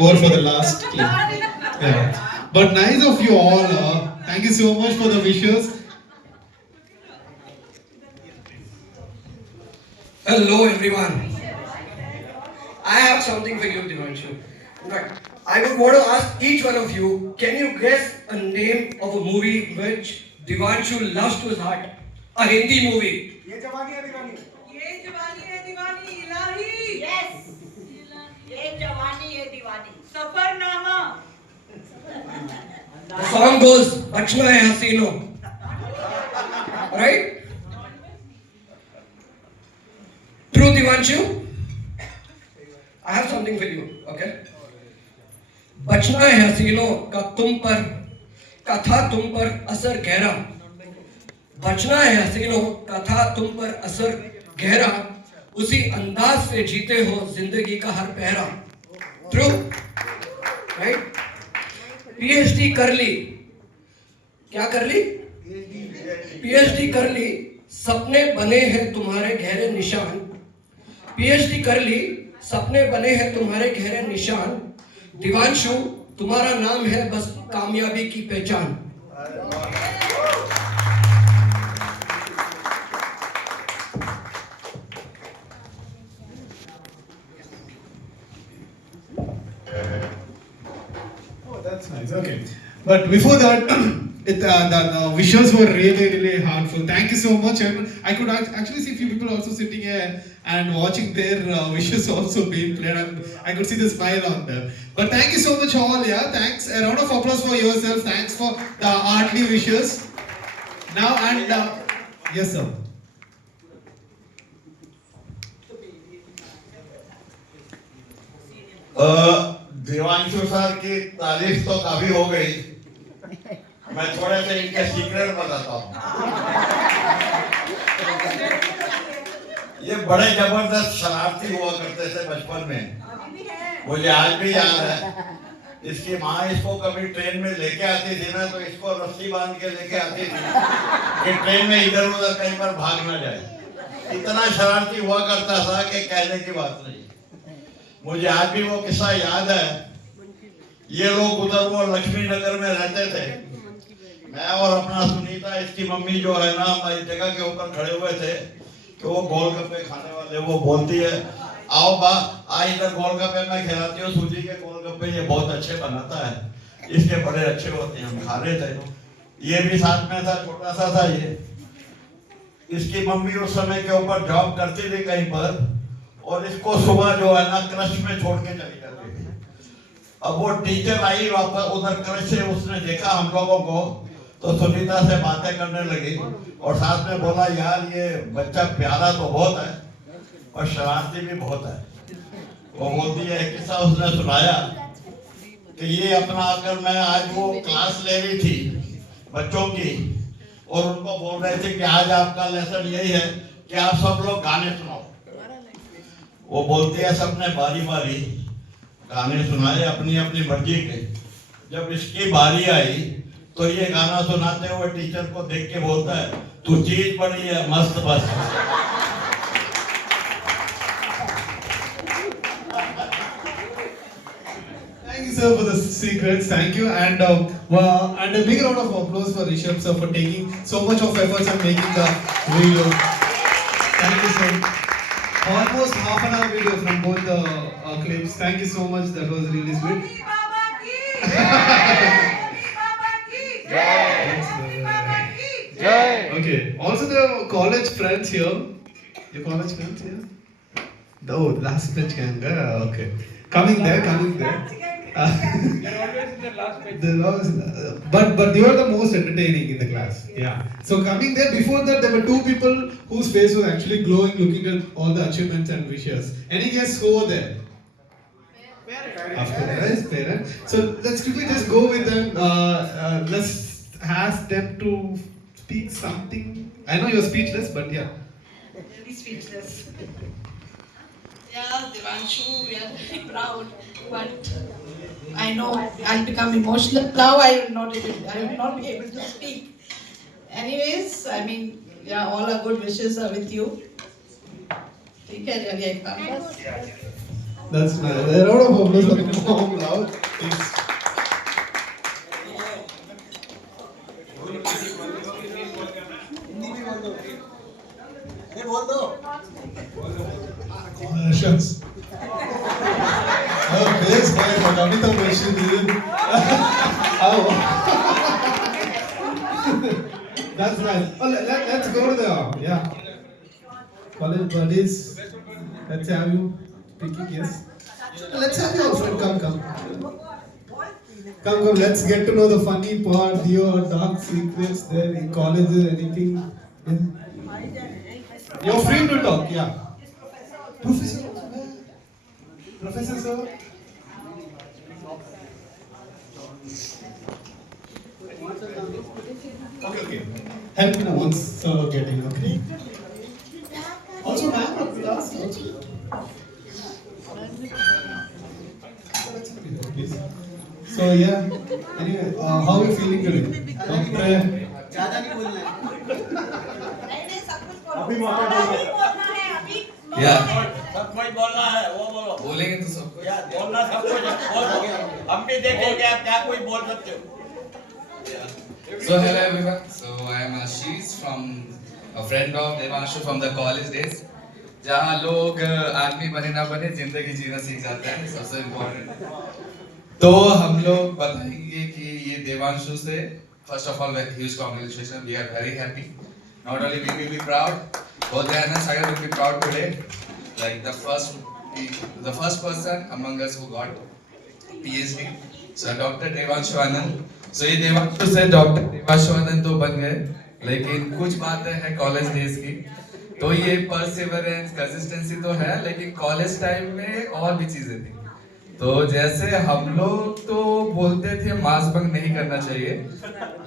over for the last clip. Yeah. But nice of you all. Thank you so much for the wishes. Hello everyone. I have something for you, Divanshu. In fact, I would want to ask each one of you, can you guess a name of a movie which Divanshu loves to his heart? A Hindi movie. ये जवानी है दीवानी इलाही Yes. ये जवानी है दीवानी Safarnama The song goes, बचना है हसीनों. Right? True, Divanshu? I have something for you, okay? बचना है हसीनों का था तुम पर असर गहरा. बचना है हसीनों का था तुम पर असर गहरा. उसी अंदाज से जीते हो जिंदगी का हर पहरा. True? Right? PhD कर ली. क्या कर ली? PhD कर ली. सपने बने हैं तुम्हारे गहरे निशान. PhD कर ली. सपने बने हैं तुम्हारे गहरे निशान. दिवांशु तुम्हारा नाम है बस कामयाबी की पहचान. Oh, that's nice. Okay. But before that, the visuals were really heartful. Thank you so much. I could actually see a few people also sitting here and watching their wishes also being played. I could see the smile on them. But thank you so much all. Yeah, thanks. A round of applause for yourself. Thanks for the heartly wishes. Now and yes, sir. Devanshu sir की तारीफ तो काफी हो गई. मैं थोड़े से इनके सीक्रेट बताता हूँ. ये बड़े जबरदस्त शरारती हुआ करते थे बचपन में. मुझे आज भी याद है. इसकी माँ इसको कभी ट्रेन में लेके आती थी ना, तो इसको रस्सी बांध के लेके आती थी कि ट्रेन में इधर उधर कहीं पर भाग ना जाए. इतना शरारती हुआ करता था कि कहने की बात नहीं. मुझे आज भी वो किस्सा याद है. ये लोग उधर वो लक्ष्मी नगर में रहते थे. मैं और अपना सुनीता, इसकी मम्मी जो है ना, हमारी जगह के ऊपर खड़े हुए थे कि वो गोलगप्पे खाने वाले. वो बोलती है, आओ बा आ इधर गोलगप्पे मैं खिलाती हूँ. सूजी के गोलगप्पे ये बहुत अच्छे बनाता है, इसके बड़े अच्छे होते हैं. हम खा रहे थे. ये भी साथ में था, छोटा सा था ये. इसकी मम्मी उस समय के ऊपर जॉब करती थी कहीं पर, और इसको सुबह जो है ना क्रश में छोड़ के चली जाती थी. अब वो टीचर आई वापस उधर क्रश से, उसने देखा हम लोगों को, तो सुनीता से बातें करने लगी और साथ में बोला, यार ये बच्चा प्यारा तो बहुत है और शरारती भी बहुत है. वो बोलती है, किस्सा उसने सुनाया कि ये अपना, अगर मैं आज वो क्लास ले रही थी बच्चों की और उनको बोल रहे थे कि आज आपका लेसन यही है कि आप सब लोग गाने सुनाओ. वो बोलती है, सबने बारी बारी गाने सुनाए अपनी अपनी मर्जी के. जब इसकी बारी आई तो ये गाना सुनाते हुए टीचर को देख के बोलता है, तू चीज बड़ी है मस्त बस. Thank you, sir, for the secrets. Thank you, and and a big round of applause for Rishabh sir for taking so much of efforts and making the video. Thank you, sir. Almost half an hour video from both the clips. Thank you so much. That was really sweet. Holi बाबा की होली बाबा की होली बाबा की Okay. Also, the college friends here. Your college friends here. Oh, last bench gang. Okay. Coming there. But they were the most entertaining in the class. Yeah. So coming there, before that, there were two people whose face was actually glowing, looking at all the achievements and wishes. Any guess who were there? Of course, parents. So let's quickly just go with them. Let's ask them to speak something. I know you're speechless, but yeah. Really speechless. Yeah, Devanshu, we are very proud, but I know I'll become emotional. Now I will not be able to speak. Anyways, I mean, yeah, all our good wishes are with you. Take care, Jagya. That's nice. A round of applause for the mom. Please. Shucks. Oh, this guy for Kavita question, dude. Oh. That's nice. Oh, let's go to the, yeah. College buddies. Let's have you speaking, yes. Let's have your friend, come. Come, let's get to know the funny part, your dark secrets there in college, anything. Yeah. You're free to talk, yeah. Professor, Professor, sir. Okay. Help me now once sir getting, okay? Also, ma'am, class. Please. So yeah. Anyway, how are you feeling today? ज़्यादा नहीं बोलना है। नहीं सब कुछ बोलो अभी बोलना है अभी या सब कुछ बोलना है, वो बोलो। बोलेंगे तो सबको या बोलना सब कुछ है, बोलो। हम भी देखेंगे आप क्या कोई बोल सकते हो। So hello everyone. So I am Ashish from a friend of Devanshu from the college days. जहाँ लोग आदमी बने ना बने जिंदगी जीना सीख जाते हैं, सबसे इम्पोर्टेंट। तो हम लोग बताएंगे कि ये देवांशु से first of all huge congratulations. We are very happy. Not only we will be proud, both Ryan and Sagar will be proud today. Like the first person among us who got PhD. So Dr. Devanshu Anand. So ये देवांशु से doctor Devanshu आनंद तो बन गए, लेकिन कुछ बातें हैं college days की। तो ये परसिवरेंस कंसिस्टेंसी तो है, लेकिन कॉलेज टाइम में और भी चीजें थी। तो जैसे हम लोग तो बोलते थे मास बंक नहीं करना चाहिए,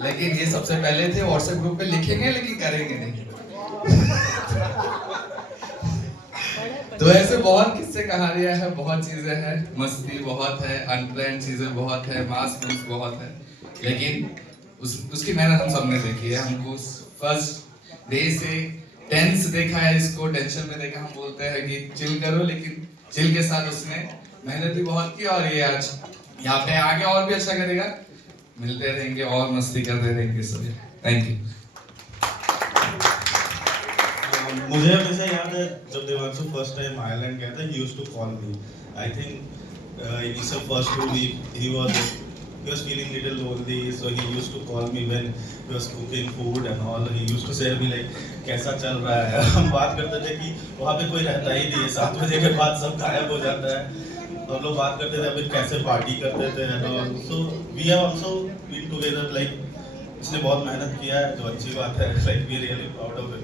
लेकिन ये सबसे पहले थे व्हाट्सएप ग्रुप पे लिखेंगे लेकिन करेंगे नहीं। तो ऐसे बहुत किस्से कहानियां हैं, बहुत चीजें हैं, मस्ती बहुत है, अनप्लान्ड चीजें बहुत है, मास बंक बहुत है, लेकिन उसकी मेहनत हम सबने देखी है। हमको फर्स्ट डे से टेंस देखा है, इसको टेंशन में देखा। हम बोलते हैं कि चिल करो, लेकिन चिल के साथ उसने मेहनत भी बहुत की और ये आज यहाँ पे आगे और भी अच्छा करेगा। मिलते रहेंगे और मस्ती करते रहेंगे सभी। Thank you. मुझे हमेशा याद है जब देवांशु फर्स्ट टाइम आयरलैंड गया था, he used to call me. I think initial first 2 weeks he was feeling little lonely, so he used to call me when he was cooking food and all. He used to say me like कैसा चल रहा है। हम बात करते थे कि वहाँ पे कोई रहता ही नहीं है, 7 बजे के बाद सब गायब हो जाता है। हम लोग बात करते थे अभी कैसे पार्टी करते थे and all. So we have also been together, like उसने बहुत मेहनत किया है, जो अच्छी बात है। Like we really proud of him.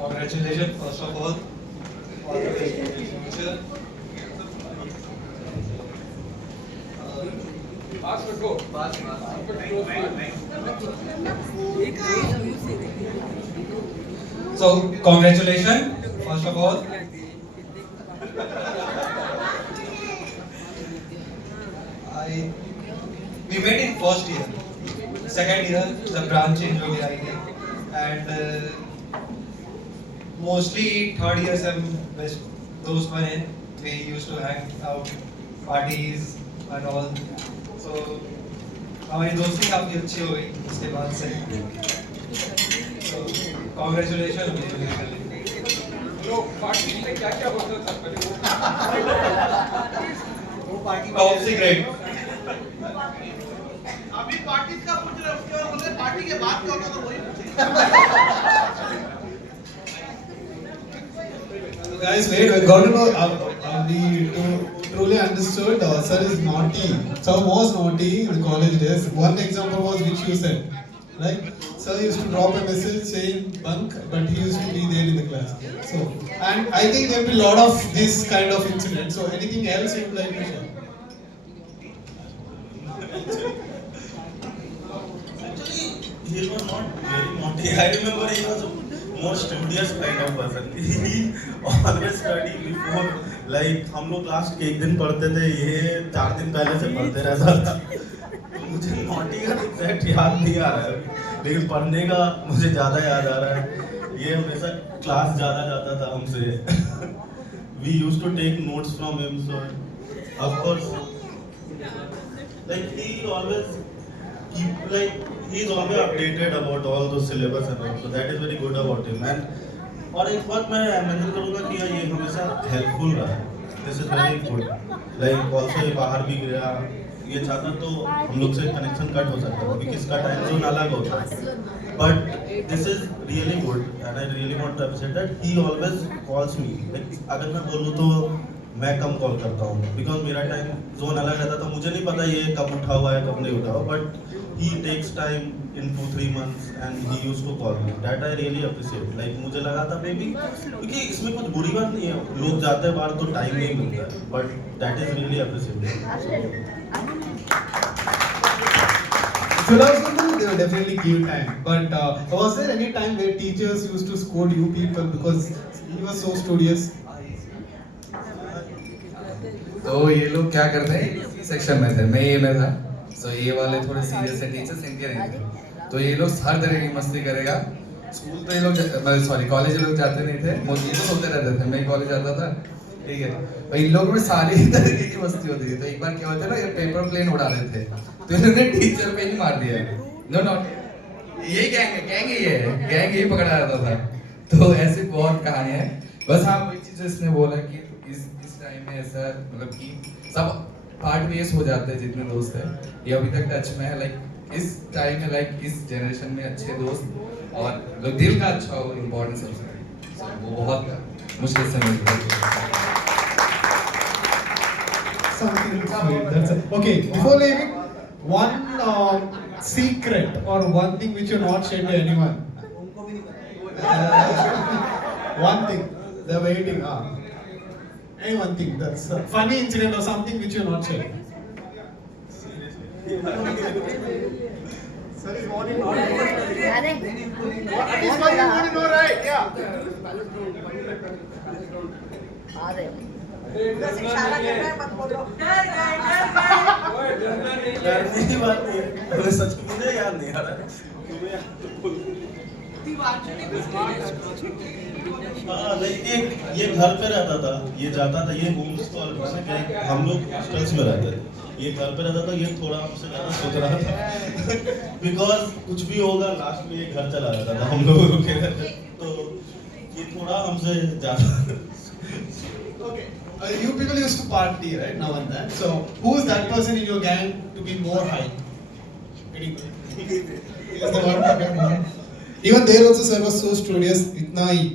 Congratulations, first of all the future. So, congratulations, first of all. We met in first year. Second year, the branch change हो गया and mostly third year से हम best दोस्त बने। We used to hang out, parties and all. So हमारी दोस्ती काफी अच्छी हो गई उसके बाद से। So congratulations। तो पार्टी में क्या होता था? वो पार्टी टॉप सीक्रेट। अभी पार्टी का पूछ रहे हो, उसके बाद बोले पार्टी के बाद क्या होता था वही पूछे। Guys, wait, I got to know, we truly understood sir is naughty. Sir was naughty in the college days. One example was which you said, right? Sir used to drop a message saying bunk, but he used to be there in the class. So, and I think there will be a lot of this kind of incidents. So, anything else you would like to share? Actually, he was not very naughty. I remember he was a more studious kind of person. He always study before. Like हम लोग class के एक दिन पढ़ते थे, ये 4 दिन पहले से पढ़ते रहता था। तो मुझे नॉटी का एग्जैक्ट याद नहीं आ रहा है, लेकिन पढ़ने का मुझे ज़्यादा याद आ रहा है। ये हमेशा क्लास ज़्यादा जाता था हमसे. We used to take notes from him, so of course, like he always keep like he's always updated about all those syllabus and all, so that is very good about him. And और एक बात मैं mention करूँगा कि ये हमेशा helpful रहा है. This is very good. Like also ये बाहर भी गया. ये चाहता तो हम लोग से कनेक्शन कट हो सकता है क्योंकि इसका टाइम जोन अलग होता है. But this is really good and I really want to appreciate that he always calls me. Like अगर मैं बोलूँ तो मैं कम कॉल करता हूँ because मेरा टाइम जोन अलग रहता था. मुझे नहीं पता ये कब उठा हुआ है कब नहीं उठा हुआ, but he takes time in 2-3 months and he used to call me. That I really appreciate. Like मुझे लगा था maybe क्योंकि इसमें कुछ बुरी बात नहीं है. लोग जाते हैं बाहर तो टाइम नहीं मिलता है, but that is really appreciated. So they will definitely give time. But was there any time where teachers used to scold you people because you were so studious? तो ये लोग क्या करते हैं, इसी सेक्शन में थे, मैं ये में था. सो ये वाले थोड़े सीरियस है टीचर्स, इनके नहीं. तो ये लोग हर तरह की मस्ती करेगा. स्कूल तो ये लोग सॉरी कॉलेज ये लोग जाते नहीं थे, ये तो सोते रहते थे. मैं कॉलेज जाता था, ठीक है. और इन लोगों में सारी तरीके की मस्ती होती थी. तो एक बार क्या होता है ना, ये पेपर प्लेन उड़ा रहे थे तो इन्होंने टीचर पे ही मार दिया. नो नो ये गैंग ही पकड़ा जाता था. तो ऐसी बहुत कहानियां हैं. बस हाँ वही चीज इसने बोला कि इस टाइम में ऐसा मतलब कि सब पार्ट वेस हो जाते हैं जितने दोस्त हैं. ये अभी तक टच में है. लाइक इस टाइम में लाइक इस जनरेशन में अच्छे दोस्त और लोग दिल का अच्छा हो इम्पोर्टेंट सबसे, वो बहुत मुश्किल से मिलता है. Something sweet. That's it. Okay, before leaving, one secret or one thing which you're not shared to anyone. One thing. They're waiting. Any one thing. That's a funny incident or something which you're not shared. Sir is wanting to know. At least one you want to know, right? Yeah. इशारा कर रहा है, मत बोलो. डरने की बात नहीं है. अरे सच में मुझे याद नहीं आ रहा. तुम्हें याद तो बोल. हाँ लाइक ये घर पे रहता था, ये जाता था, ये होम स्कूल हम लोग हॉस्टल्स में रहते थे. ये घर पे रहता था, ये थोड़ा हमसे ज़्यादा सोच रहा था बिकॉज कुछ भी होगा लास्ट में ये घर चला जाता था. हम लोग रुके रहते तो ये थोड़ा हमसे ज़्यादा. Okay. You people used to party, right, now and then. So, who is that person in your gang to be more high? Is the one. Even there also, sir was so studious. इतना ही.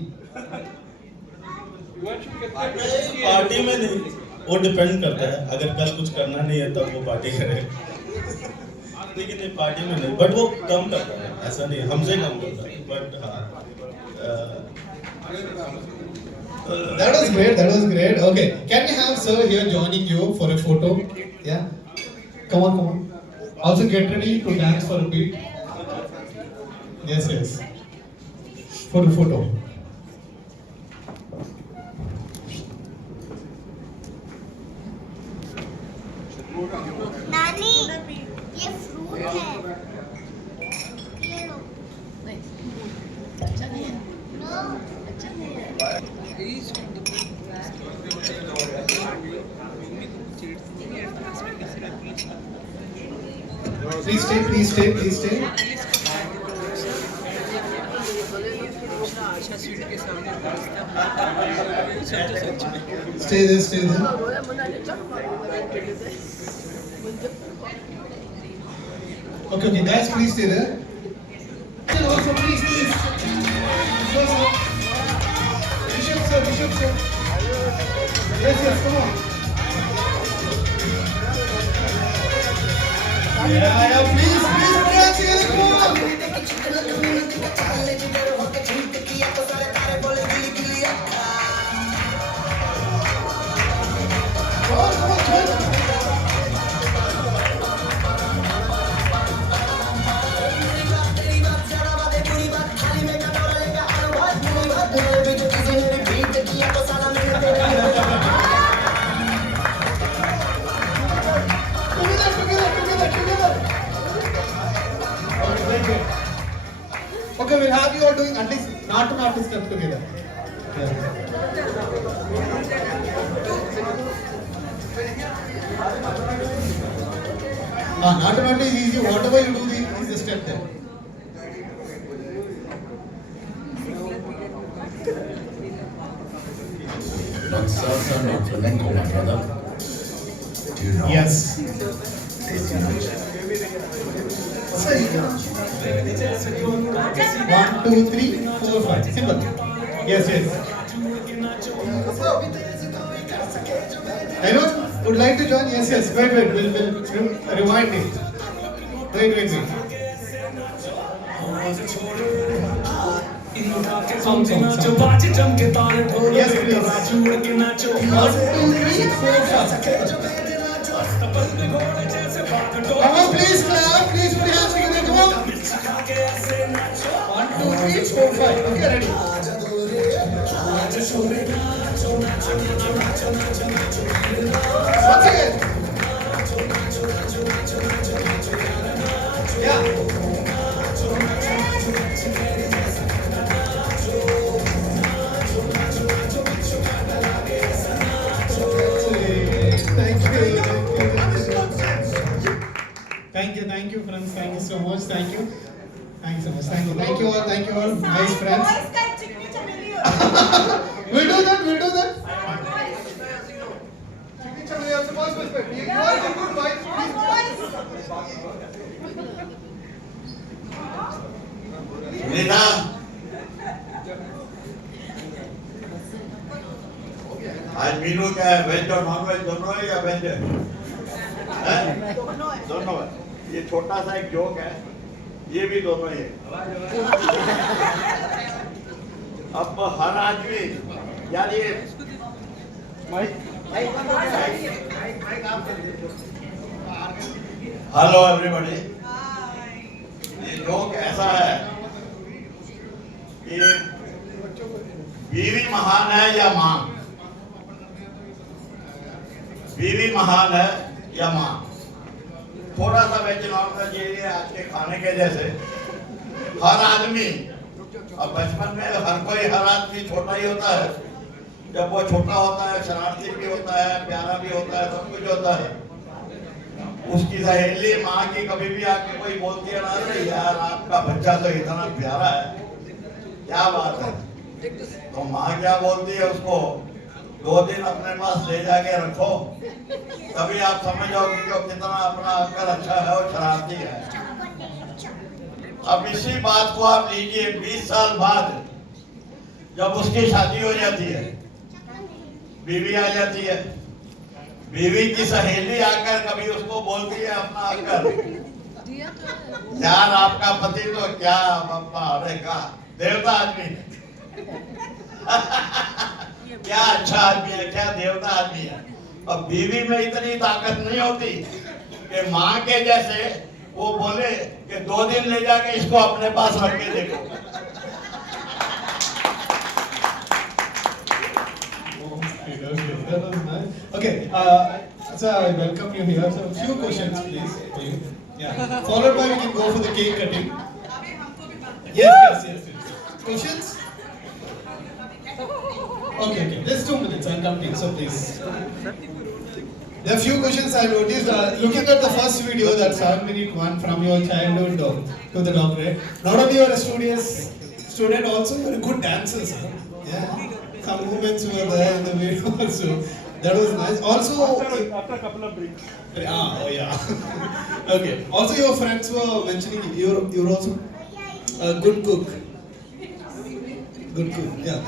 Party में नहीं, वो depend करता है. अगर कल कुछ करना नहीं है तब वो पार्टी करे. लेकिन ये पार्टी में नहीं, बट वो कम करता है. ऐसा नहीं, हमसे कम करता है. बट हाँ. That was great. That was great. Okay, can we have sir here joining you for a photo? Yeah. Come on, come on. Also get ready to dance for a beat. Yes, yes. For the photo. नानी, ये fruit है. ये लो. अच्छा नहीं है. No. अच्छा नहीं है. Please stay, please stay, please stay. Stay there, stay there. Okay, okay, guys, please stay there. Also, please, please. Sir, sir. Bishop, sir. Yes, yes, come on. Yeah, please, dance together, come on. Come on, join them. Together. Natu is easy. Whatever you do, is the step there. Not salsa, not flamenco, my brother. Do you know? Yes. Tasty much. 1, 2, 3, 4, 5. Simple. Yes, yes. Anyone would like to join? Yes, yes. Wait. We'll rewind it. Wait. Song. Yes, please. 1, 2, 3, 4, 5. Come on, please clap. Please put your hands together. Come on. 1, 2, 3, 4, 5. Okay, ready. Once again. Yeah. Thank you, friends. Thank you so much. Thank you all. Nice friends. We'll do that. You are a good wife. Nita आज मीनू क्या है, veg और non veg दोनों है या veg है? दोनों है। ये छोटा सा एक जोक है, ये भी दोनों ही है। अब हर आदमी यार ये हेलो एवरीबॉडी, ये जोक ऐसा है कि बीवी महान है या मां? बीवी महान है या मां? थोड़ा सा वेज नॉन वेज ये आज के खाने के जैसे हर आदमी, अब बचपन में हर आदमी छोटा ही होता है। जब वो छोटा होता है शरारती भी होता है, प्यारा भी होता है, सब कुछ होता है। उसकी सहेली माँ की कभी भी आके कोई बोलती है ना, अरे यार आपका बच्चा तो इतना प्यारा है, क्या बात है, तो माँ क्या बोलती है उसको, 2 दिन अपने पास ले जाके रखो, तभी आप समझोगे कि कितना अपना अक्ल अच्छा है और शरारती है। अब इसी बात को आप लीजिए 20 साल बाद जब उसकी शादी हो जाती है, बीवी आ जाती है, बीवी की सहेली आकर कभी उसको बोलती है अपना अक्ल, यार आपका पति तो क्या बापा, अरे का देवता आदमी क्या अच्छा आदमी है, क्या देवता आदमी है। अब बीवी में इतनी ताकत नहीं होती कि माँ के जैसे वो बोले कि 2 दिन ले जाके इसको अपने पास रख के देखो। Okay, so I welcome you here. So, a few questions, please, for you. Yeah. Followed by we can go for the cake cutting. Yes. Questions? Okay. Just 2 minutes. I'm counting. So please. There are a few questions I noticed. Looking at the first video, that 7-minute one from your childhood to the doctorate. Not only you are a studious student, also you are a good dancer, sir. Yeah. Some movements were there in the video also. That was nice. Also, after a couple of drinks. Oh yeah. Okay. Also, your friends were mentioning you're also a good cook. Good cook. Yeah.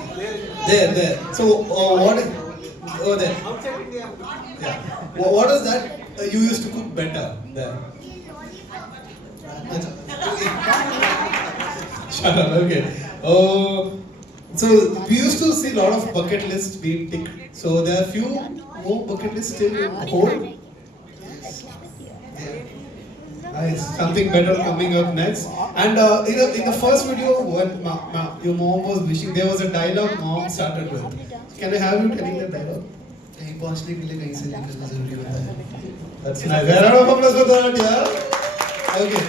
There. So what? Oh, there. Yeah. What is that? You used to cook better there. Shut up. Okay. So we used to see a lot of bucket lists being ticked. So there are few more bucket lists still in hold. Nice. Something better coming up next. And in the first video, when your mom was wishing, there was a dialogue mom started with. Can I have you telling the dialogue? That's nice. Round of applause for that, yeah. Okay.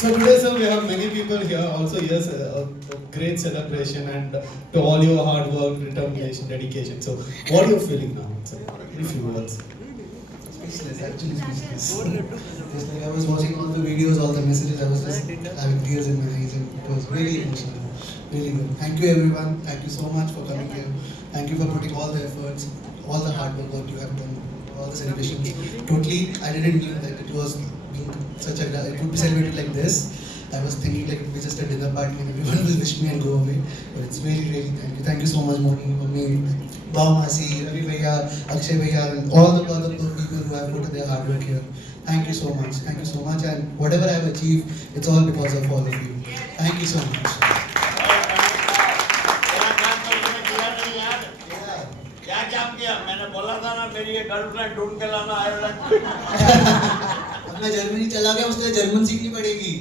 So today, sir, we have many people here. Also, yes, a great celebration and to all your hard work, determination, dedication. So, what are you feeling now? So, a few words. speechless, actually speechless. Just like I was watching all the videos, all the messages, I was just having tears in my eyes, and it was really emotional, really good. Thank you everyone, thank you so much for coming here. Thank you for putting all the efforts, all the hard work you have done, all the celebrations. Totally, I didn't knew that it was being such a, it would be celebrated like this. I was thinking like it would be just a dinner party and everyone will wish me and go away. But it's really, really thank you. Thank you so much, Moni, Mummy, Bao Masi, Ravi Bhaiya, Akshay Bhaiya, and all the other people who have put their hard work here. Thank you so much. Thank you so much. And whatever I have achieved, it's all because of all of you. Thank you so much. क्या काम किया? मैंने बोला था ना मेरी ये girlfriend ढूंढ के लाना आयरलैंड। अपना जर्मनी चला गया, उसके लिए जर्मन सीखनी पड़ेगी।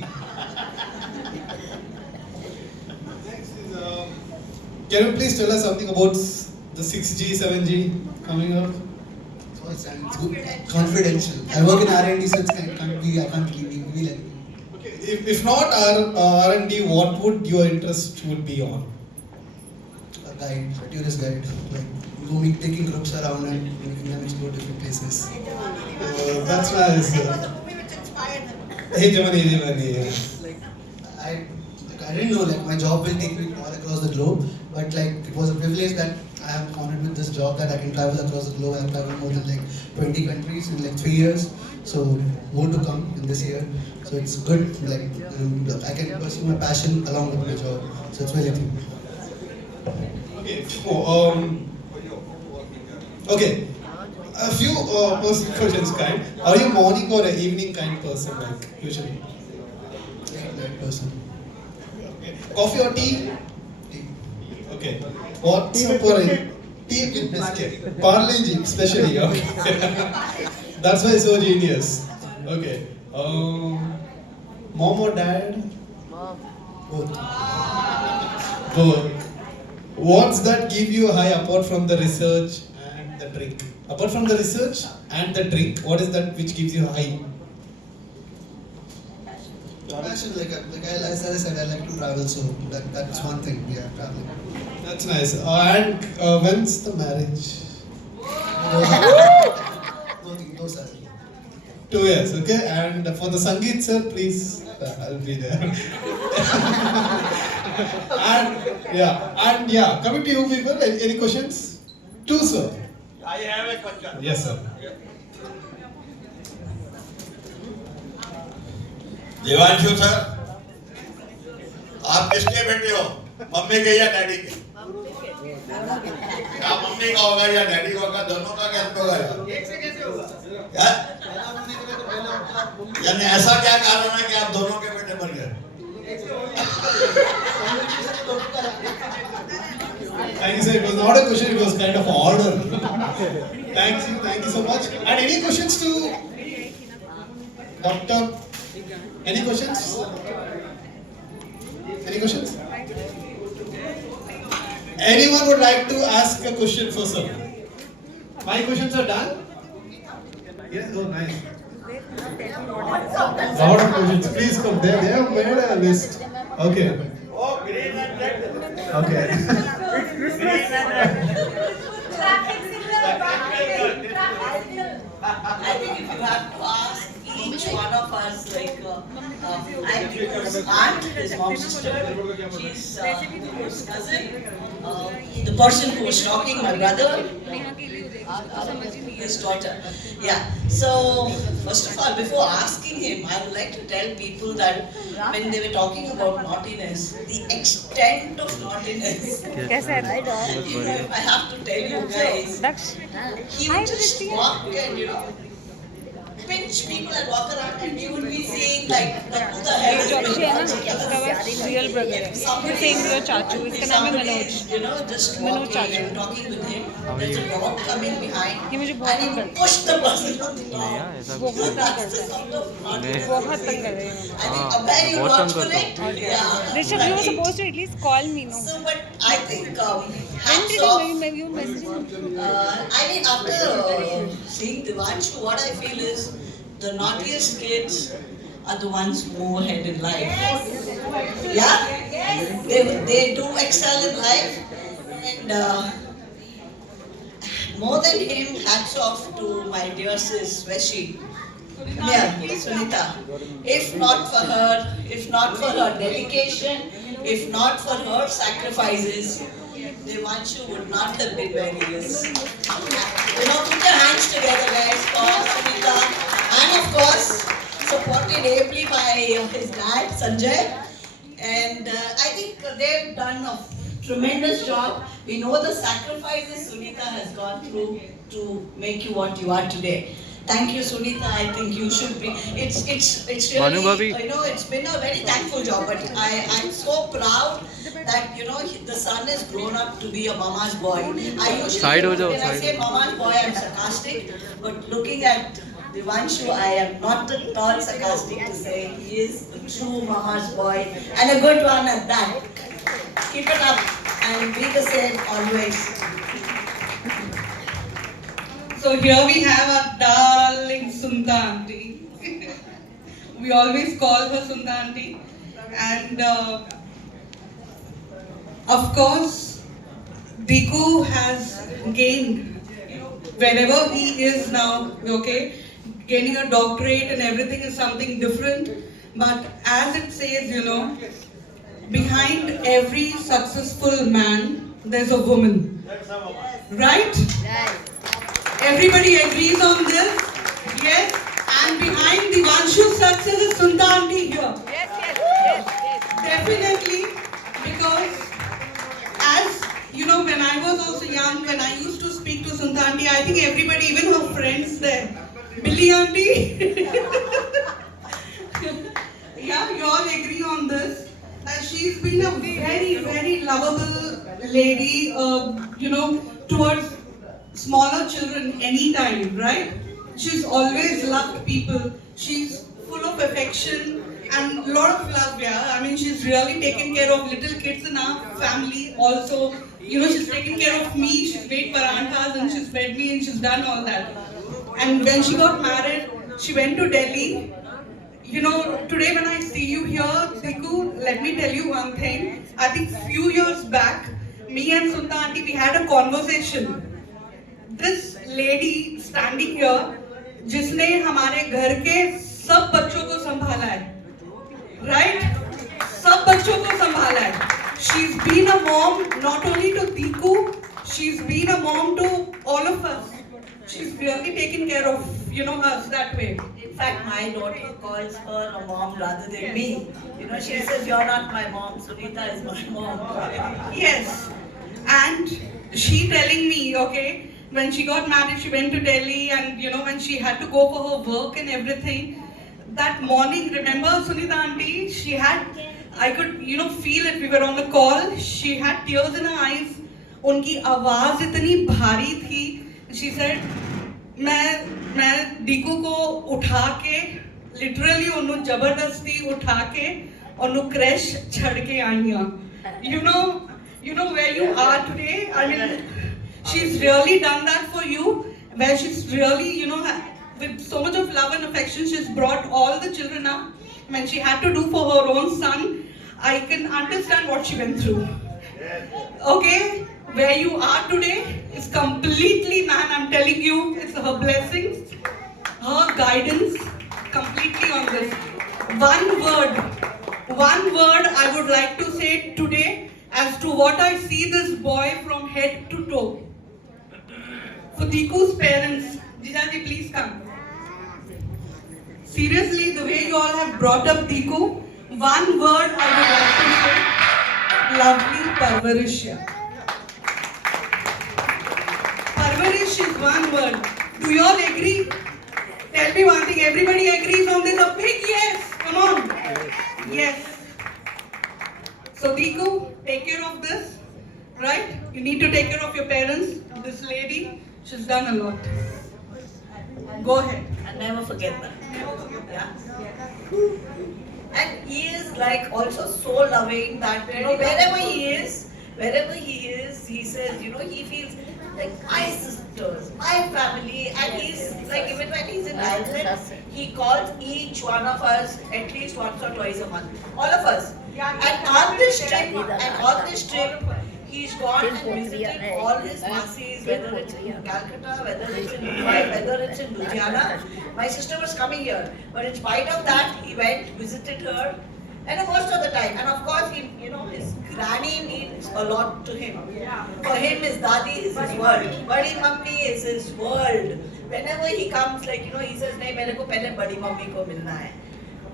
Can you please tell us something about the 6G, 7G coming up? It's confidential. I work in R&D, so I can't be like. Okay, if not R&D, what would your interest would be on? A guide, a tourist guide, like roaming, taking groups around and making them explore different places. That's nice. Hey, Jamani. I didn't know like my job will take me all across the globe, but like it was a privilege that I am honored with this job that I can travel across the globe. I have traveled more than like 20 countries in like 3 years, so more to come in this year. So it's good, like I can pursue my passion along with my job. So it's very good. Okay. Okay. A few personal questions, kind. Are you morning or an evening kind person, like usually? Late person. Okay. Coffee or tea? Tea. Okay. What's your porridge? Tea with biscuit. Parlenji, especially. Okay. That's why it's so genius. Okay. Mom or dad? Both. Both. What's that give you a high apart from the research and the drink? Apart from the research and the drink, what is that which gives you a high? Passion, as I said, I like to travel, so that's one thing. Yeah, traveling. That's nice. And when's the marriage? No, sir. 2 years, okay? And for the Sangeet sir, please, I'll be there. and coming to you people, any questions? 2, sir. I have a question. Yes, sir. Devanshu sir, आप किसके बेटे हो? Mummy के या daddy के? क्या mummy का होगा या डैडी का होगा? दोनों का कैसे होगा? एक से कैसे होगा? क्या? यानी ऐसा क्या कारण है कि आप दोनों के बेटे बन गए? Thank you, sir. It was not a question, it was kind of an order. Thank you so much. And any questions to Doctor? Any questions? Any questions? Anyone would like to ask a question for sir? My questions are done? Yes, oh nice. Lot of questions. Please come there. They have made a list. Okay. Oh, green and red. Okay. I think if you have to ask each one of us, like, I'm Diku's aunt, his mom's sister, she's Diku's cousin, the person who was talking, my brother, his daughter. Yeah, so first of all, before asking him, I would like to tell people that when they were talking about naughtiness, the extent of naughtiness, I have to tell you guys, he would just walk and, pinch people and walk around and you would be saying like, who the hell is this? real brother है. He's saying your चाचू. इसका नाम है Manoj. Just Manoj walking चाचू. and talking with him. There's a dog coming behind. ये मुझे and बहुत he तंग would करता push the person on the dog. बहुत तंग That's the करता sound of naughtiness. है. बहुत तंग कर रहे हैं. I think Abhay, you watch for it? Yeah. Rishabh, you were supposed to at least call me, no? So, but I think When hats did off. you message me? I mean, after seeing Divanshu, what I feel is the naughtiest kids are the ones who move ahead in life. Yeah? They do excel in life. And more than him, hats off to my dear sis, Veshi. Yeah, Sunita. If not for her dedication, if not for her sacrifices, Devanshu would not have been where he is. Put your hands together, guys, for Sunita. And of course, supported ably by his dad, Sanjay. And I think they've done a tremendous job. We know the sacrifices Sunita has gone through to make you what you are today. Thank you, Sunita. I think you should be. It's really, it's been a very thankful job. But I'm so proud that the son has grown up to be a mama's boy. I usually when I say mama's boy, I'm sarcastic. But looking at Devanshu, I am not at all sarcastic to say he is a true mama's boy and a good one at that. Keep it up and be the same always. So here we have our darling Sunta auntie. We always call her Sunta auntie. And of course, Diku has gained, wherever he is now, okay, gaining a doctorate and everything is something different. But as it says, behind every successful man, there's a woman. Right? Everybody agrees on this? Yes? And behind Devanshu's success is Sunta auntie here. Yes. Definitely, because as when I was also young, when I used to speak to Sunta auntie, I think everybody, even her friends there, Billy auntie. Yeah, you all agree on this. That she's been a very, very lovable lady, towards smaller children anytime, right? She's always loved people. She's full of affection and a lot of love, yeah. I mean, she's really taken care of little kids in our family also. She's taken care of me. She's made paranthas and she's fed me and she's done all that. And when she got married, she went to Delhi. Today when I see you here, Diku, let me tell you one thing. I think few years back, me and Sunta auntie, we had a conversation. This lady standing here, जिसने हमारे घर के सब बच्चों को संभाला है, right? सब बच्चों को संभाला है. She's been a mom not only to Diku, she's been a mom to all of us. She's really taken care of, us that way. In fact, my daughter calls her a mom rather than me. She says, "You're not my mom, Sunita is my mom." Yes, and she telling me, okay, when she got married, she went to Delhi, and when she had to go for her work and everything, that morning, remember Sunita auntie, she had, I could, feel it, we were on the call, she had tears in her eyes, उनकी आवाज इतनी भारी थी, she said, मैं दीकू को उठा के, literally उन्होंने जबरदस्ती उठा के, उन्होंने क्रैश छड़ के आई हैं. You know where you are today. I mean, she's really done that for you. Where she's really, with so much of love and affection, she's brought all the children up. When she had to do for her own son, I can understand what she went through. Okay, where you are today is completely, man, I'm telling you, it's her blessings, her guidance, completely on this. One word I would like to say today as to what I see this boy from head to toe. For Diku's parents, Jijaji, please come. Seriously, the way you all have brought up Diku, one word I would like to say, lovely parvarish. Parvarish is one word. Do you all agree? Tell me one thing, everybody agrees on this? A big yes, come on. Yes. So Diku, take care of this, right? You need to take care of your parents. This lady, she's done a lot. Go ahead. And never forget that. Yeah. And he is also so loving that wherever he is, he says, he feels like my sisters, my family, and he's like, even when he's in Ireland, he calls each one of us at least once or twice a month. All of us. And on this trip, He's gone and visited all his masis, whether it's in Calcutta, whether it's in Mumbai, whether it's in Ludhiana. My sister was coming here, but in spite of that, he went, visited her, and most of the time. And of course, he, his granny means a lot to him. For him, his dadi is his world. Badi mummy is his world. Whenever he comes, he says, "Nahi, mere ko pehle badi mummy ko milna hai."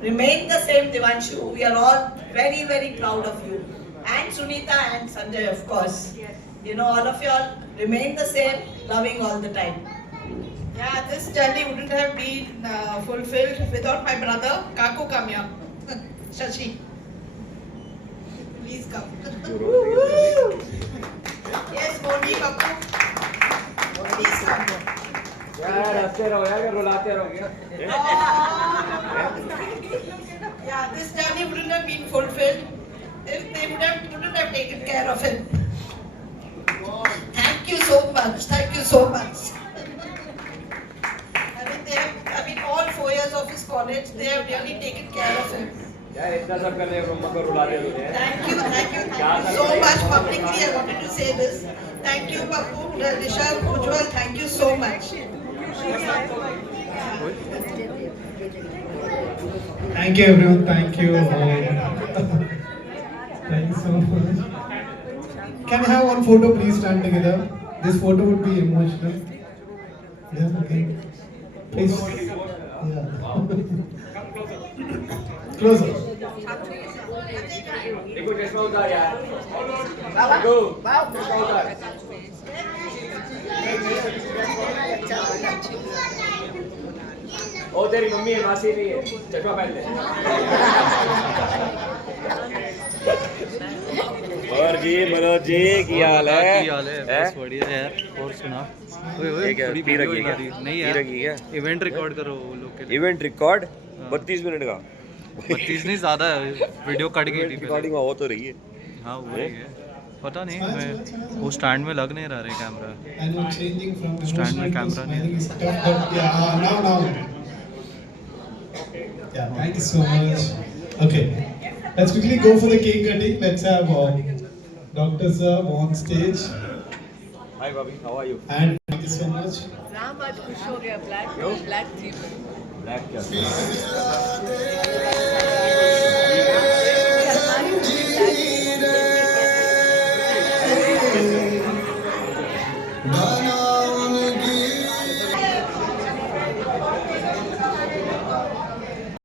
Remain the same, Devanshu. We are all very, very proud of you. And Sunita and Sanjay, of course. All of you all remain the same, loving all the time. Yeah, this journey wouldn't have been fulfilled without my brother. Kaku, come here. Shashi. Please come. Yes, Moni, Kaku. Please come. यार हंसते रहो यार रुलाते रहोगे Yeah, this journey wouldn't have been fulfilled if they wouldn't have taken care of him. Thank you so much. Thank you so much. All 4 years of his college, they have really taken care of him. यार इतना सब करने को मगर रुला दे तूने Thank you so much. Publicly, I wanted to say this. Thank you, Papu, Rishabh, Ujjwal. Thank you so much. Thank you everyone, thank you. Thank you so much. Can we have one photo, please stand together? This photo would be emotional. Yeah, okay. Please. Yeah. Closer. देखो चश्मा उतार यार देखो चश्मा उतार ओ तेरी mummy है मासी नहीं है चश्मा पहन ले और जी मनोज जी की हाल है बस बढ़िया यार और सुना ओए ओए थोड़ी पी रखी है नहीं यार इवेंट रिकॉर्ड करो वो लोग के लिए इवेंट रिकॉर्ड 32 मिनट का 32 नहीं ज्यादा वीडियो कट गई थी रिकॉर्डिंग हो तो रही है हाँ वो रही है पता नहीं मैं वो स्टैंड में लग नहीं रहा रे camera And we're changing from stand में emotional to कैमरा smiling नहीं is tough, but yeah, now. Yeah, thank you so much. Okay, let's quickly go for the cake cutting. Let's have Dr. Sir on stage. Hi bhabhi how are you And thank you so much. Ram आज खुश हो गया black थी black क्या